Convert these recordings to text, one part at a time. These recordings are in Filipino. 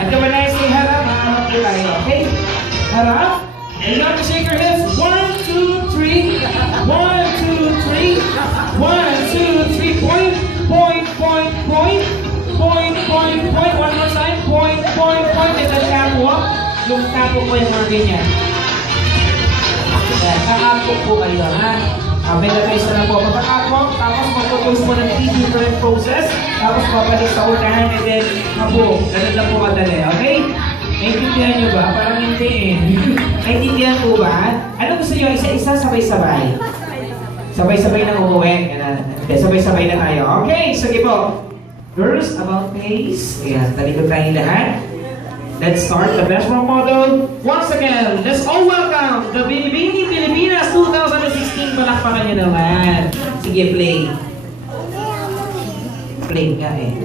At the when I say harap, harap po tayo. Okay? Harap. And you have to shake your hips. 1, 2, 3. 1, 2, 3. 1, 2, 3. Point, point, point, point. Point, point, point. One more time. Point, point, point. And then catwalk. Yung catwalk po yung mga ganyan. Yan. Catwalk po kayo, ha? Memorize na lang po. Pagka-catwalk, tapos mag-propose mo ng 3 different poses. Tapos babalik sa unahan and then po. Ganun lang po kadali. Okay? Naintindihan nyo ba? Parang hindi eh. Naintindihan po ba? Ano gusto nyo? Isa-isa, sabay-sabay. Sabay-sabay na umuwi. Sabay-sabay na tayo. Okay, sige po. Girls, about face. Ayan, talikod tayo lahat. Let's start the best role model. Once again, let's all welcome the Binibini Pilipinas 2016. Palakpakan nyo naman. Sige, play. Play nga eh.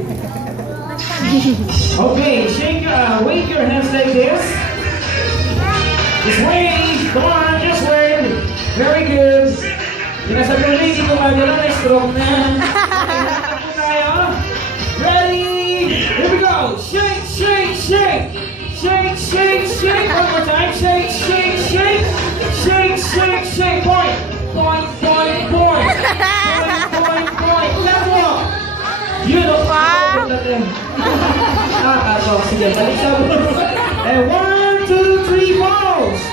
Okay, wave your hands like this. Just wave. Come on, just wave. Very good. Sinasabi ko lady, gumagala na stroke na. Lahat po tayo. Ready? Here we go. Shake, shake, shake. Shake, shake, shake. One more time. Shake, shake, shake. Shake, shake, shake. Point. Point, point, point. Point, point, point. Catwalk. Beautiful. Nakakato. Sige, balik sa and 1, 2, 3, pose!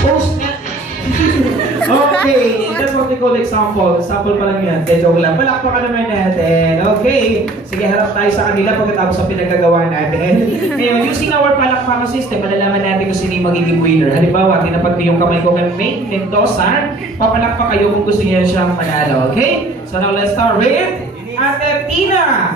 Pose na. Okay, that's what we call example. Example pa lang yan. Kaya joke lang. Palakpakan naman natin. Okay. Sige, harap tayo sa kanila pagkatapos sa pinagagawa natin. Ngayon, using our palakpakan system, malalaman natin kung sino yung magiging winner. Halimbawa, tinapat ko yung kamay ko kay May Mendoza. Papalakpak kayo kung gusto niya siyang manalo. Okay? So now let's start with Ate Tina!